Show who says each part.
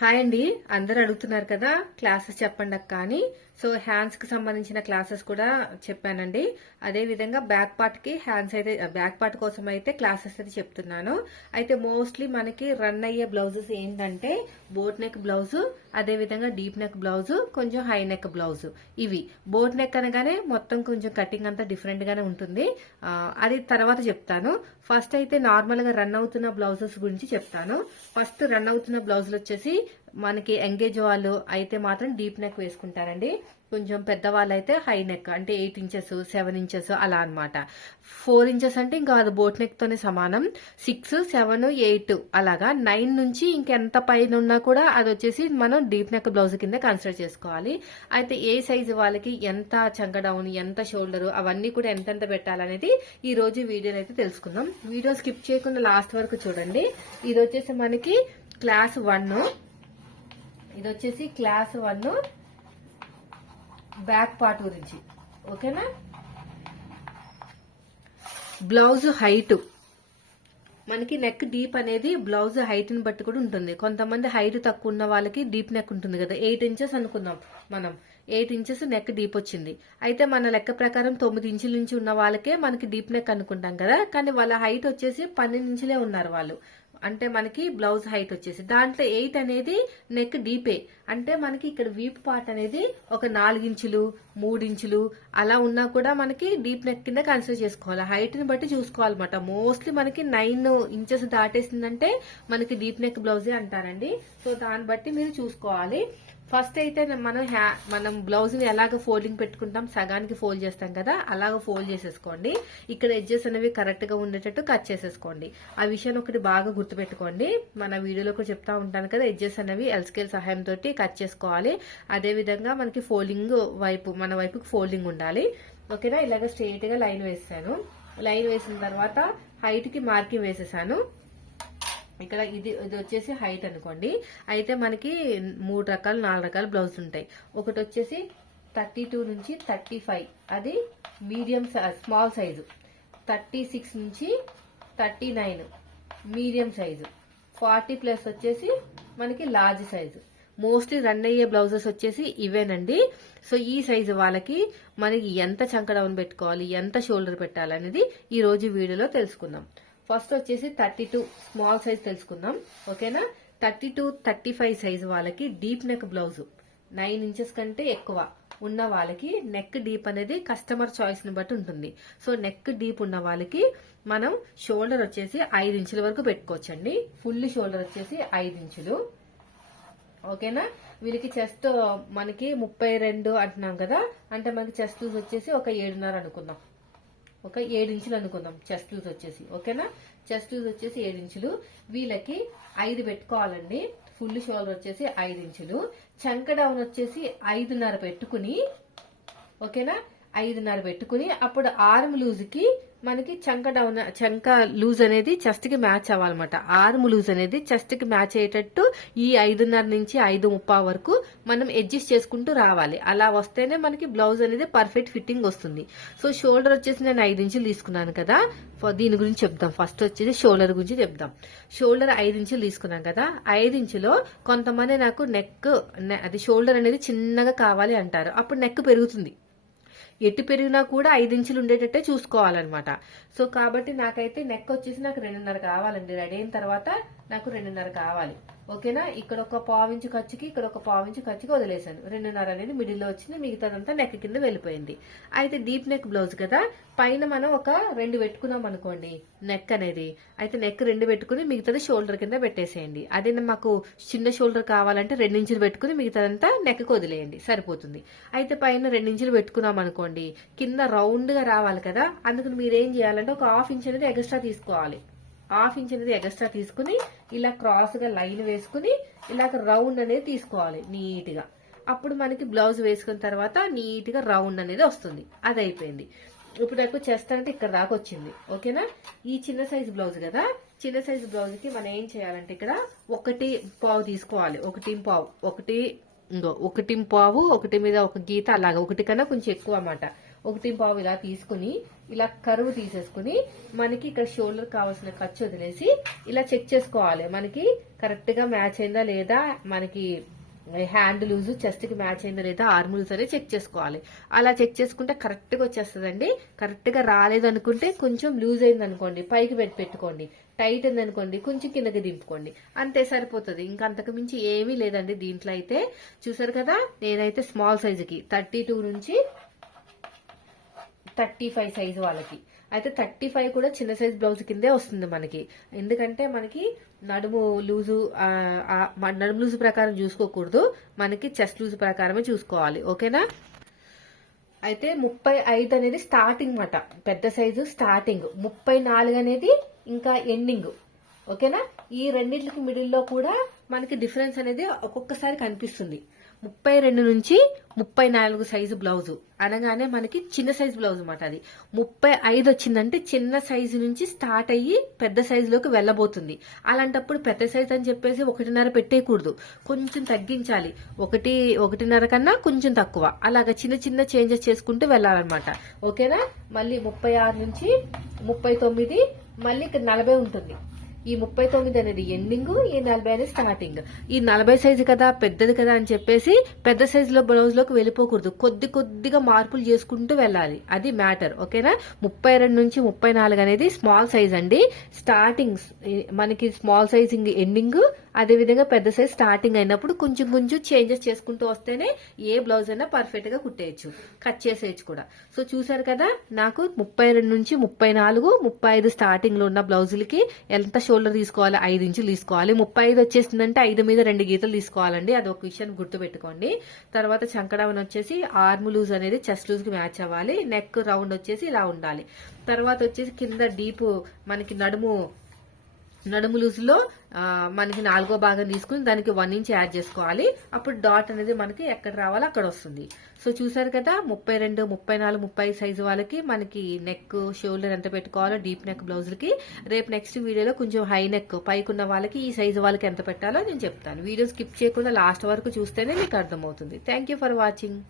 Speaker 1: Hi అండి. అందరు అడుగుతున్నారు కదా. క్లాసెస్ చెప్పండి అక్క అని. సో హ్యాండ్స్కి సంబంధించిన క్లాసెస్ కూడా చెప్పానండి. అదే విధంగా బ్యాక్ పార్ట్కి హ్యాండ్స్ అయితే బ్యాక్ పార్ట్ కోసం అయితే క్లాసెస్ అయితే చెప్తున్నాను. అయితే మోస్ట్లీ మనకి రన్ అయ్యే బ్లౌజెస్ ఏంటంటే బోట్ నెక్ బ్లౌజ్ అదే విధంగా డీప్ నెక్ బ్లౌజ్ కొంచెం హై నెక్ బ్లౌజ్ ఇవి. బోట్ నెక్ అనగానే మొత్తం కొంచెం కటింగ్ అంతా డిఫరెంట్ గానే ఉంటుంది. అది తర్వాత చెప్తాను. ఫస్ట్ అయితే నార్మల్గా రన్ అవుతున్న బ్లౌజెస్ గురించి చెప్తాను. ఫస్ట్ రన్ అవుతున్న బ్లౌజులు వచ్చేసి మనకి ఎంగేజ్ వాళ్ళు అయితే మాత్రం డీప్ నెక్ వేసుకుంటారండి. కొంచెం పెద్దవాళ్ళు అయితే హై నెక్ అంటే ఎయిట్ ఇంచెస్ సెవెన్ ఇంచెస్ అలా అన్నమాట. ఫోర్ ఇంచెస్ అంటే ఇంకా అది బోట్ నెక్తోనే సమానం. సిక్స్ సెవెన్ ఎయిట్ అలాగా. నైన్ నుంచి ఇంకెంత పైన ఉన్నా కూడా అది వచ్చేసి మనం డీప్ నెక్ బ్లౌజ్ కింద కన్సిడర్ చేసుకోవాలి. అయితే ఏ సైజు వాళ్ళకి ఎంత చంక డౌన్ ఎంత షోల్డర్ అవన్నీ కూడా ఎంతెంత పెట్టాలనేది ఈ రోజు వీడియోలో అయితే తెలుసుకుందాం. వీడియో స్కిప్ చేయకుండా లాస్ట్ వరకు చూడండి. ఇది వచ్చేసి మనకి క్లాస్ వన్. ఇది వచ్చేసి క్లాస్ వన్ బ్యాక్ పార్ట్ గురించి ఓకేనా? Blouse height. మనకి నెక్ డీప్ అనేది బ్లౌజ్ హైట్ని బట్టి కూడా ఉంటుంది. కొంతమంది హైట్ తక్కువ ఉన్న వాళ్ళకి డీప్ నెక్ ఉంటుంది కదా. ఎయిట్ ఇంచెస్ అనుకుందాం మనం. ఎయిట్ ఇంచెస్ నెక్ డీప్ వచ్చింది. అయితే మన లెక్క ప్రకారం తొమ్మిది ఇంచుల నుంచి ఉన్న వాళ్ళకే మనకి డీప్ నెక్ అనుకుంటాం కదా. కానీ వాళ్ళ హైట్ వచ్చేసి పన్నెండు ఇంచులే ఉన్నారు వాళ్ళు. అంటే మనకి బ్లౌజ్ హైట్ వచ్చేసి. దాంట్లో ఎయిట్ అనేది నెక్ డీపే అంటే మనకి ఇక్కడ వీప్ పార్ట్ అనేది ఒక నాలుగించులు మూడించులు అలా ఉన్నా కూడా మనకి డీప్ నెక్ కింద కన్సిడర్ చేసుకోవాలి. హైట్ని బట్టి చూసుకోవాలన్నమాట. మోస్ట్లీ మనకి నైన్ ఇంచెస్ దాటేసిందంటే మనకి డీప్ నెక్ బ్లౌజే అంటారండి. సో దాన్ని బట్టి మీరు చూసుకోవాలి. ఫస్ట్ అయితే మనం హ్యా మనం బ్లౌజ్ని ఎలాగ ఫోల్డింగ్ పెట్టుకుంటాం? సగానికి ఫోల్డ్ చేస్తాం కదా అలాగ ఫోల్డ్ చేసేసుకోండి. ఇక్కడ ఎడ్జెస్ అనేవి కరెక్ట్గా ఉండేటట్టు కట్ చేసేసుకోండి. ఆ విషయాన్ని ఒకటి బాగా గుర్తుపెట్టుకోండి. మన వీడియోలో కూడా చెప్తా ఉంటాను కదా ఎడ్జెస్ అనేవి ఎల్స్కేల్ సహాయంతో కట్ చేసుకోవాలి. అదే విధంగా మనకి ఫోల్డింగ్ వైపు మన వైపుకి ఫోల్డింగ్ ఉండాలి. ఓకేనా? ఇలాగ స్ట్రెయిట్గా గా లైన్ వేసాను. లైన్ వేసిన తర్వాత హైట్కి మార్కింగ్ వేసేసాను. ఇక్కడ ఇది ఇది వచ్చేసి హైట్ అనుకోండి. అయితే మనకి మూడు రకాలు నాలుగు రకాల బ్లౌజ్ ఉంటాయి. ఒకటి వచ్చేసి థర్టీ టూ నుంచి థర్టీ ఫైవ్ అది medium small size thirty six నుంచి thirty nine medium size forty plus వచ్చేసి మనకి లార్జ్ సైజు మోస్ట్లీ రన్ అయ్యే బ్లౌజెస్ వచ్చేసి ఇవేనండి. సో ఈ సైజు వాళ్ళకి మనకి ఎంత చంక డౌన్ పెట్టుకోవాలి ఎంత షోల్డర్ పెట్టాలనేది ఈ రోజు వీడియోలో తెలుసుకుందాం. ఫస్ట్ వచ్చేసి థర్టీ టూ స్మాల్ సైజ్ తెలుసుకుందాం. ఓకేనా? Thirty two thirty five size వాళ్ళకి deep neck blouse nine inches కంటే ఎక్కువ ఉన్న వాళ్ళకి నెక్ డీప్ అనేది కస్టమర్ చాయిస్ని బట్టి ఉంటుంది. సో నెక్ డీప్ ఉన్న వాళ్ళకి మనం షోల్డర్ వచ్చేసి ఐదు ఇంచుల వరకు పెట్టుకోవచ్చండి. ఫుల్ షోల్డర్ వచ్చేసి ఐదు ఇంచులు. ఓకేనా? వీళ్ళకి చెస్ట్ మనకి ముప్పై రెండు అంటున్నాం కదా? అంటే మనకి చెస్ట్ వచ్చేసి ఒక ఏడున్నర అనుకుందాం. ఒక ఏడు ఇంచులు అనుకుందాం చెస్ట్ లూజ్ వచ్చేసి. ఓకేనా? చెస్ట్ లూజ్ వచ్చేసి ఏడు ఇంచులు. వీళ్ళకి ఐదు పెట్టుకోవాలండి. ఫుల్ షోల్డర్ వచ్చేసి ఐదు ఇంచులు. చంక డౌన్ వచ్చేసి ఐదున్నర పెట్టుకుని ఓకేనా? ఐదున్నర పెట్టుకుని అప్పుడు ఆర్మ్ లూజ్కి మనకి చంక డౌన్ చంక లూజ్ అనేది చెస్ట్కి మ్యాచ్ అవ్వాలన్నమాట. ఆర్మ్ లూజ్ అనేది చెస్ట్కి మ్యాచ్ అయ్యేటట్టు ఈ ఐదున్నర నుంచి ఐదు ముప్పా వరకు మనం అడ్జస్ట్ చేసుకుంటూ రావాలి. అలా వస్తేనే మనకి బ్లౌజ్ అనేది పర్ఫెక్ట్ ఫిట్టింగ్ వస్తుంది. సో షోల్డర్ వచ్చేసి నేను ఐదు ఇంచులు తీసుకున్నాను కదా. దీని గురించి చెప్దాం. ఫస్ట్ వచ్చేసి షోల్డర్ గురించి చెప్దాం. షోల్డర్ ఐదు ఇంచులు తీసుకున్నాం కదా. ఐదు ఇంచులో కొంతమంది నాకు నెక్ అది షోల్డర్ అనేది చిన్నగా కావాలి అంటారు. అప్పుడు నెక్ పెరుగుతుంది. ఎటు పెరిగినా కూడా ఐదు ఇంచులు ఉండేటట్టే చూసుకోవాలన్నమాట. సో కాబట్టి నాకైతే నెక్ వచ్చేసి నాకు రెండున్నర కావాలండి. రెడీ అయిన తర్వాత నాకు రెండున్నర కావాలి. ఓకేనా? ఇక్కడ ఒక పావించు ఖర్చుకి ఇక్కడ ఒక పావించు ఖర్చుకి వదిలేశాను. రెండున్నర అనేది మిడిల్లో వచ్చింది మిగతాదంతా నెక్ కింద వెళ్ళిపోయింది. అయితే డీప్ నెక్ బ్లౌజ్ కదా? పైన మనం ఒక రెండు పెట్టుకున్నాం అనుకోండి నెక్ అనేది. అయితే నెక్ రెండు పెట్టుకుని మిగతాది షోల్డర్ కింద పెట్టేసేయండి. అదే మాకు చిన్న షోల్డర్ కావాలంటే రెండు ఇంచులు పెట్టుకుని మిగతాదంతా నెక్కి వదిలేయండి. సరిపోతుంది. అయితే పైన రెండించులు పెట్టుకున్నాం అనుకోండి కింద రౌండ్గా రావాలి కదా? అందుకని మీరు ఏం చేయాలంటే ఒక హాఫ్ ఇంచ్ అనేది ఎక్స్ట్రా తీసుకోవాలి. హాఫ్ ఇంచ్ అనేది ఎక్స్ట్రా తీసుకుని ఇలా క్రాస్గా లైన్ వేసుకుని ఇలా రౌండ్ అనేది తీసుకోవాలి నీట్గా అప్పుడు మనకి బ్లౌజ్ వేసుకున్న తర్వాత నీట్గా రౌండ్ అనేది వస్తుంది. అది అయిపోయింది. ఇప్పుడు నాకు చెస్ట్ అంటే ఇక్కడ దాకా వచ్చింది. ఓకేనా? ఈ చిన్న సైజ్ బ్లౌజ్ కదా? చిన్న సైజ్ బ్లౌజ్కి మనం ఏం చేయాలంటే ఇక్కడ ఒకటి పావు తీసుకోవాలి. ఒకటి పావు. ఒకటి ఇంకో ఒకటి పావు ఒకటి మీద ఒక గీత అలాగా ఒకటి కన్నా కొంచెం ఎక్కువ అన్నమాట. ఒకటి పావు ఇలా తీసుకుని ఇలా కరువు తీసేసుకుని మనకి ఇక్కడ షోల్డర్ కావాల్సిన ఖర్చు వదిలేసి ఇలా చెక్ చేసుకోవాలి. మనకి కరెక్ట్గా మ్యాచ్ అయిందా లేదా మనకి హ్యాండ్ లూజ్ చెస్ట్కి మ్యాచ్ అయిందా లేదా ఆర్మ్ లూజ్ అనేది చెక్ చేసుకోవాలి. అలా చెక్ చేసుకుంటే కరెక్ట్గా వచ్చేస్తుందండి. కరెక్ట్గా కొంచెం లూజ్ అయిందనుకోండి పైకి పెట్టి పెట్టుకోండి. టైట్ అయింది అనుకోండి కొంచెం కిందకి దింపుకోండి. అంతే సరిపోతుంది. ఇంకా అంతకు మించి ఏమీ లేదండి దీంట్లో అయితే. చూసారు కదా? నేనైతే స్మాల్ సైజుకి థర్టీ టూ నుంచి థర్టీ ఫైవ్ సైజ్ వాళ్ళకి. అయితే థర్టీ ఫైవ్ కూడా చిన్న సైజ్ బ్లౌజ్ కిందే వస్తుంది మనకి. ఎందుకంటే మనకి నడుము లూజు మన నడుము లూజు ప్రకారం చూసుకోకూడదు. మనకి చెస్ట్ లూజ్ ప్రకారమే చూసుకోవాలి. ఓకేనా? అయితే ముప్పై ఐదు అనేది స్టార్టింగ్ మాట. పెద్ద సైజు స్టార్టింగ్ ముప్పై నాలుగు అనేది ఇంకా ఎండింగ్ ఓకేనా? ఈ రెండింటికి మిడిల్లో కూడా మనకి డిఫరెన్స్ అనేది ఒక్కొక్కసారి కనిపిస్తుంది. ముప్పై రెండు నుంచి ముప్పై నాలుగు సైజు బ్లౌజు. అనగానే మనకి చిన్న సైజు బ్లౌజ్ అనమాట అది. ముప్పై ఐదు వచ్చిందంటే చిన్న సైజు నుంచి స్టార్ట్ అయ్యి పెద్ద సైజులోకి వెళ్ళబోతుంది. అలాంటప్పుడు పెద్ద సైజు అని చెప్పేసి ఒకటిన్నర పెట్టేయకూడదు. కొంచెం తగ్గించాలి. ఒకటి ఒకటిన్నర కన్నా కొంచెం తక్కువ. అలాగ చిన్న చిన్న చేంజెస్ చేసుకుంటూ వెళ్ళాలన్నమాట. ఓకేనా? మళ్ళీ ముప్పై ఆరు నుంచి ముప్పై తొమ్మిది మళ్ళీ ఇక్కడ నలభై ఉంటుంది. ఈ ముప్పై తొమ్మిది అనేది ఎండింగ్ ఈ నలభై అనేది స్టార్టింగ్. ఈ నలభై సైజు కదా పెద్దది కదా అని చెప్పేసి పెద్ద సైజులో బ్లౌజ్లోకి వెళ్ళిపోకూడదు. కొద్ది కొద్దిగా మార్పులు చేసుకుంటూ వెళ్ళాలి. అది మ్యాటర్ ఓకేనా? ముప్పై రెండు నుంచి ముప్పై నాలుగు అనేది స్మాల్ సైజ్ అండి. స్టార్టింగ్ మనకి స్మాల్ సైజింగ్ ఎండింగ్ అదే విధంగా పెద్ద సైజ్ స్టార్టింగ్ అయినప్పుడు కొంచెం కొంచెం చేంజెస్ చేసుకుంటూ వస్తేనే ఏ బ్లౌజ్ అయినా పర్ఫెక్ట్గా కుట్టేయచ్చు. కట్ చేసేయచ్చు కూడా. సో చూసారు కదా నాకు ముప్పై రెండు నుంచి ముప్పై నాలుగు ముప్పై ఐదు స్టార్టింగ్లో ఉన్న బ్లౌజులకి ఎంత షోల్డర్ తీసుకోవాలి? ఐదు ఇంచులు తీసుకోవాలి. ముప్పై ఐదు వచ్చేసిందంటే ఐదు మీద రెండు గీతలు తీసుకోవాలండి. అది ఒక విషయం గుర్తుపెట్టుకోండి. తర్వాత చంకడవన్ వచ్చేసి ఆర్మ్ లూజ్ అనేది చెస్ట్ లూజ్కి మ్యాచ్ అవ్వాలి. నెక్ రౌండ్ వచ్చేసి ఇలా ఉండాలి. తర్వాత వచ్చేసి కింద డీప్ మనకి నడుము నడుము లూజులో మనకి నాలుగో భాగం తీసుకుని దానికి వన్ ఇంచ్ యాడ్ చేసుకోవాలి. అప్పుడు డాట్ అనేది మనకి ఎక్కడ రావాలో అక్కడ వస్తుంది. సో చూసారు కదా ముప్పై రెండు ముప్పై నాలుగు ముప్పై సైజు వాళ్ళకి మనకి నెక్ షోల్డర్ ఎంత పెట్టుకోవాలో డీప్ నెక్ బ్లౌజులకి రేపు నెక్స్ట్ వీడియోలో కొంచెం హై నెక్ పైకున్న వాళ్ళకి ఈ సైజు వాళ్ళకి ఎంత పెట్టాలో నేను చెప్తాను. వీడియో స్కిప్ చేయకుండా లాస్ట్ వరకు చూస్తేనే మీకు అర్థమవుతుంది. Thank you for watching